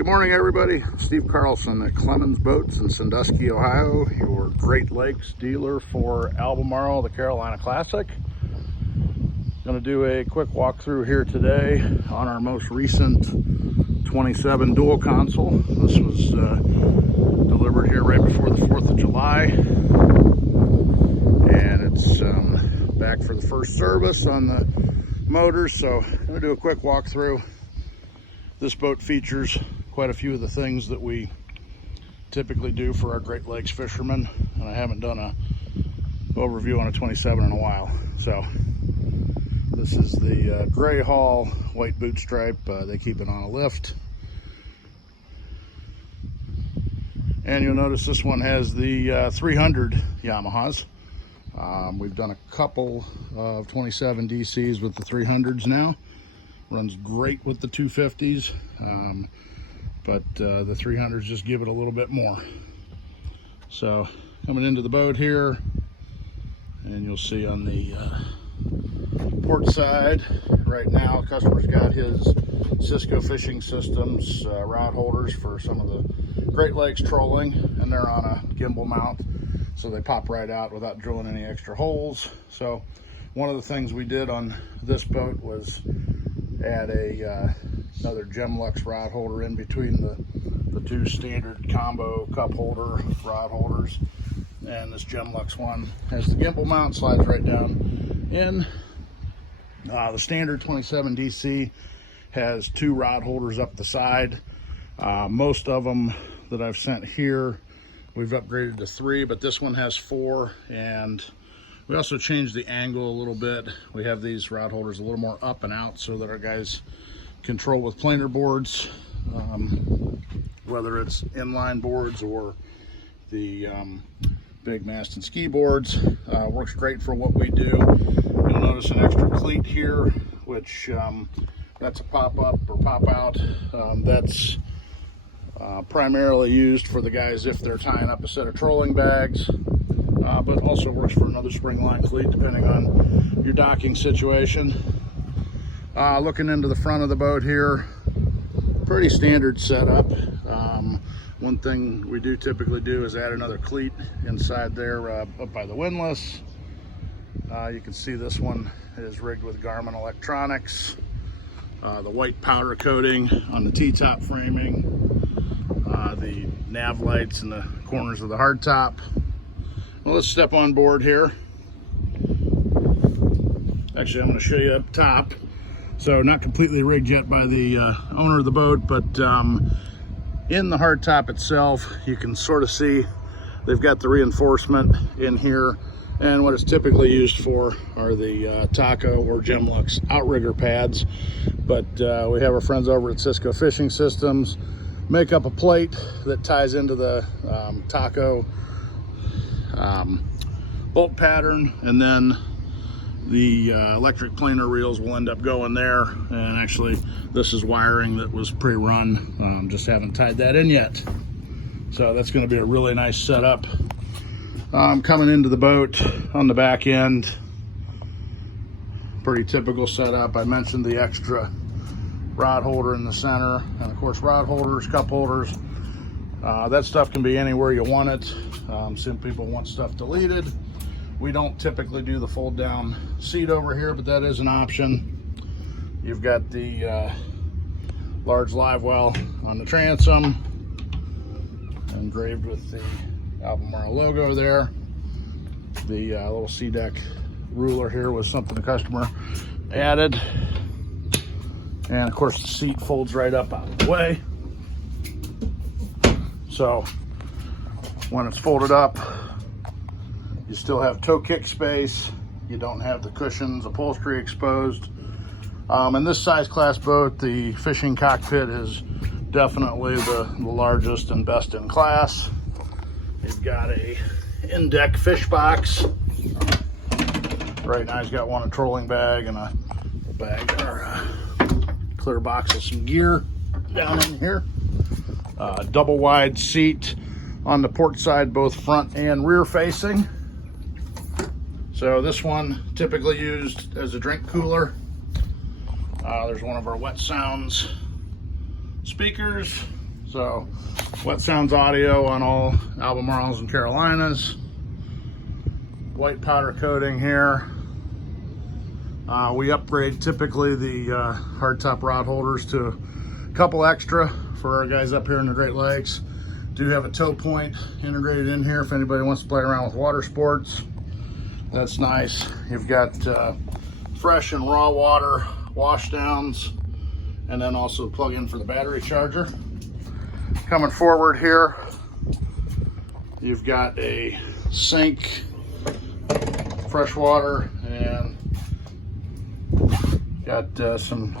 Good morning, everybody. Steve Carlson at Clemens Boats in Sandusky, Ohio, your Great Lakes dealer for Albemarle, the Carolina Classic. Going to do a quick walkthrough here today on our most recent 27 dual console. This was delivered here right before the 4th of July, and it's back for the first service on the motors. So I'm going to do a quick walkthrough. This boat features quite a few of the things that we typically do for our Great Lakes fishermen, and I haven't done a overview on a 27 in a while. So this is the gray hull, white boot stripe. They keep it on a lift, and you'll notice this one has the 300 Yamahas. We've done a couple of 27 DCs with the 300s now. Runs great with the 250s, but the 300s just give it a little bit more. So coming into the boat here, and you'll see on the port side right now, customer's got his Cisco fishing systems rod holders for some of the Great Lakes trolling, and they're on a gimbal mount, so they pop right out without drilling any extra holes. So one of the things we did on this boat was add another Gemlux rod holder in between the two standard combo cup holder rod holders, and this Gemlux one has the gimbal mount, slides right down in. The standard 27 DC has two rod holders up the side. Most of them that I've sent here we've upgraded to 3, but this one has 4, and we also changed the angle a little bit. We have these rod holders a little more up and out so that our guys control with planer boards, whether it's inline boards or the big mast and ski boards. Works great for what we do. You'll notice an extra cleat here, which that's a pop-up or pop-out. That's primarily used for the guys if they're tying up a set of trolling bags, but also works for another spring line cleat depending on your docking situation. Looking into the front of the boat here, pretty standard setup. One thing we do typically do is add another cleat inside there up by the windlass. You can see this one is rigged with Garmin electronics. The white powder coating on the T-top framing, the nav lights in the corners of the hardtop. Well, let's step on board here. Actually, I'm going to show you up top. So not completely rigged yet by the owner of the boat, but in the hardtop itself, you can sort of see they've got the reinforcement in here, and what it's typically used for are the Taco or Gemlux outrigger pads. But we have our friends over at Cisco Fishing Systems make up a plate that ties into the Taco bolt pattern, and then the electric planer reels will end up going there. And actually this is wiring that was pre-run, just haven't tied that in yet. So that's going to be a really nice setup. Coming into the boat on the back end, pretty typical setup. I mentioned the extra rod holder in the center, and of course rod holders, cup holders, that stuff can be anywhere you want it. Some people want stuff deleted. We don't typically do the fold down seat over here, but that is an option. You've got the large live well on the transom, engraved with the Albemarle logo there. The little C-deck ruler here was something the customer added. And of course the seat folds right up out of the way. So when it's folded up, you still have toe kick space. You don't have the cushions, upholstery exposed. In this size class boat, the fishing cockpit is definitely the largest and best in class. You've got a in-deck fish box. Right now he's got one, a trolling bag, and a bag or a clear box of some gear down in here. Double wide seat on the port side, both front and rear facing. So this one typically used as a drink cooler. There's one of our wet sounds speakers. So Wet Sounds audio on all Albemarles and Carolinas. White powder coating here. We upgrade typically the hardtop rod holders to a couple extra for our guys up here in the Great Lakes. Do have a tow point integrated in here if anybody wants to play around with water sports. That's nice. You've got fresh and raw water wash downs, and then also plug in for the battery charger. Coming forward here, you've got a sink, fresh water, and got some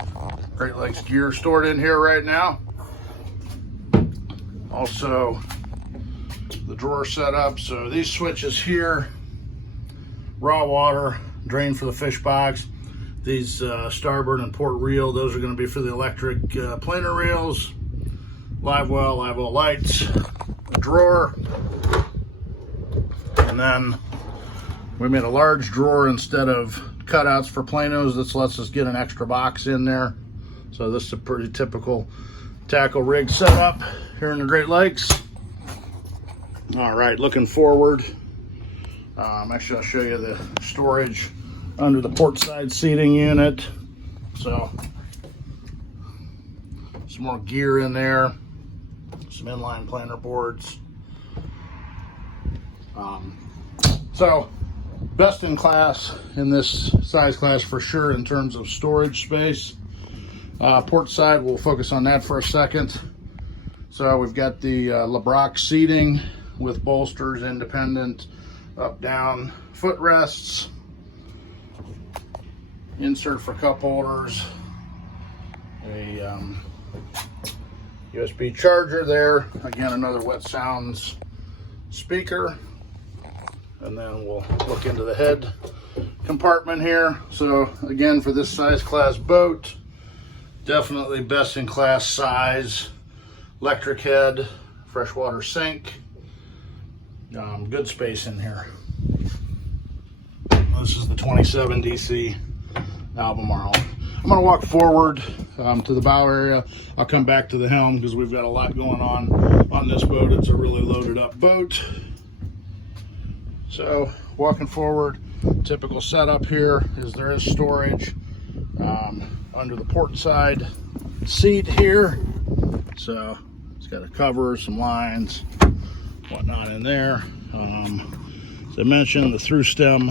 Great Lakes gear stored in here right now. Also the drawer set up. So these switches here, raw water, drain for the fish box. These starboard and port reel, those are going to be for the electric planer reels. Live well lights, a drawer, and then we made a large drawer instead of cutouts for planos. This lets us get an extra box in there. So this is a pretty typical tackle rig setup here in the Great Lakes. All right, looking forward. Actually, I'll show you the storage under the port side seating unit. So some more gear in there, some inline planer boards. So best in class in this size class for sure in terms of storage space. Port side, we'll focus on that for a second. So we've got the LeBrock seating with bolsters, independent up down footrests, insert for cup holders, a USB charger there, again another Wet Sounds speaker, and then we'll look into the head compartment here. So again, for this size class boat, definitely best in class size. Electric head, freshwater sink, good space in here. This is the 27 DC Albemarle. I'm going to walk forward to the bow area. I'll come back to the helm because we've got a lot going on this boat. It's a really loaded up boat. So walking forward, typical setup here is there is storage under the port side seat here. So it's got a cover, some lines, whatnot in there. As I mentioned, the through stem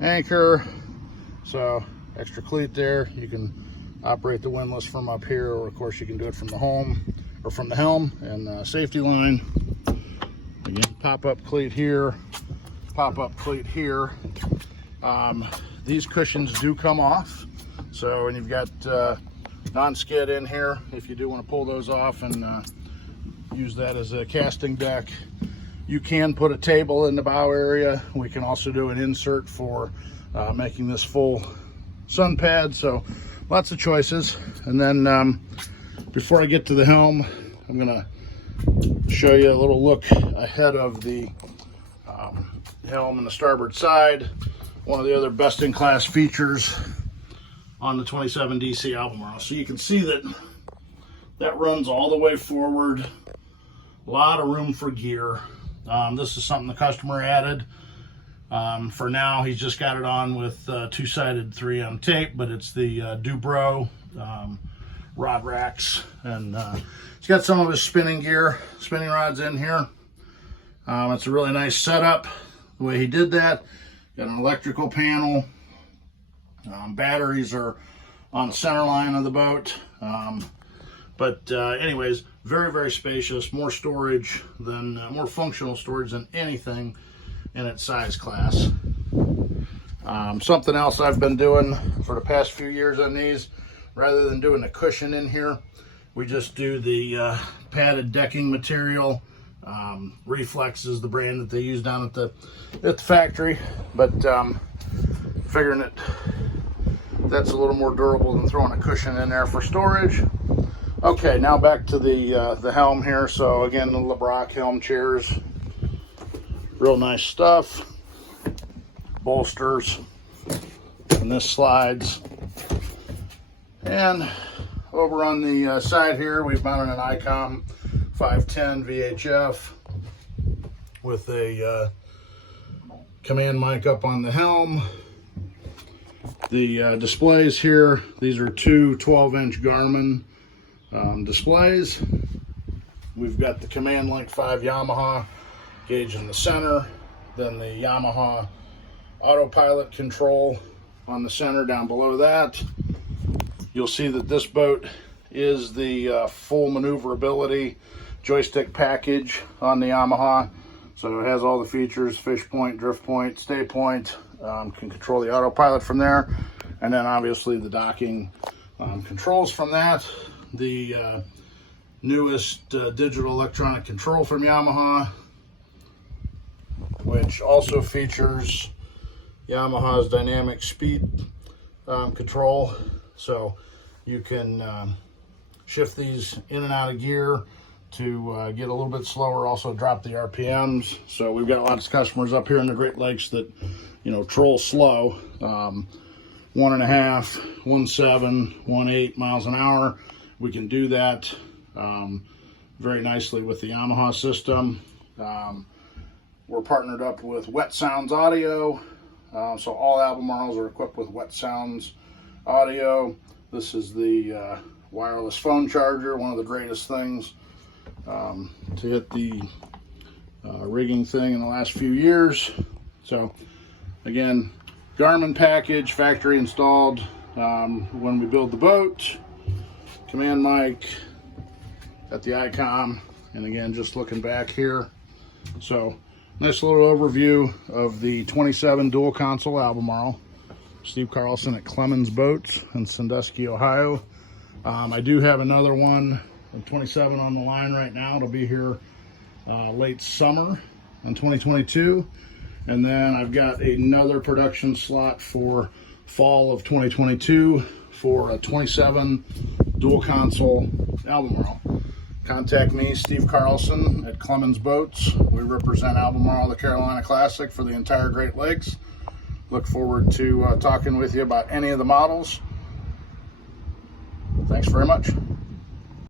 anchor. So extra cleat there. You can operate the windlass from up here, or of course you can do it from the home or from the helm and safety line. Again, pop-up cleat here, pop-up cleat here. These cushions do come off. So, and you've got non-skid in here if you do want to pull those off and use that as a casting deck. You can put a table in the bow area. We can also do an insert for making this full sun pad. So lots of choices. And then before I get to the helm, I'm gonna show you a little look ahead of the helm and the starboard side. One of the other best in class features on the 27 DC Albemarle. So you can see that runs all the way forward. A lot of room for gear. This is something the customer added. For now, he's just got it on with two-sided 3M tape, but it's the Dubro rod racks. And he's got some of his spinning gear, spinning rods in here. It's a really nice setup, the way he did that. Got an electrical panel. Batteries are on the center line of the boat. Anyways, very, very spacious, more storage than, more functional storage than anything in its size class. Something else I've been doing for the past few years on these, rather than doing a cushion in here, we just do the padded decking material. Reflex is the brand that they use down at the factory, but figuring that that's a little more durable than throwing a cushion in there for storage. Okay, now back to the helm here. So again, the LeBrock helm chairs, real nice stuff. Bolsters, and this slides. And over on the side here, we've mounted an ICOM 510 VHF with a command mic up on the helm. The displays here, these are two 12-inch Garmin displays. We've got the Command Link 5 Yamaha gauge in the center, then the Yamaha autopilot control on the center down below that. You'll see that this boat is the full maneuverability joystick package on the Yamaha. So it has all the features: fish point, drift point, stay point, can control the autopilot from there, and then obviously the docking controls from that. The newest digital electronic control from Yamaha, which also features Yamaha's dynamic speed control, so you can shift these in and out of gear to get a little bit slower, also drop the RPMs. So we've got lots of customers up here in the Great Lakes that, you know, troll slow, 1.5, 1.7, 1.8 miles an hour. We can do that very nicely with the Yamaha system. We're partnered up with Wet Sounds Audio, so all Albemarles are equipped with Wet Sounds Audio. This is the wireless phone charger, one of the greatest things to hit the rigging thing in the last few years. So again, Garmin package, factory installed when we build the boat, command mic at the ICOM, and again, just looking back here. So nice little overview of the 27 dual console Albemarle. Steve Carlson at Clemens Boats in Sandusky, Ohio. I do have another one, 27 on the line right now. It'll be here late summer in 2022. And then I've got another production slot for fall of 2022 for a 27 dual console Albemarle. Contact me, Steve Carlson at Clemens Boats. We represent Albemarle, the Carolina Classic, for the entire Great Lakes. Look forward to talking with you about any of the models. Thanks very much.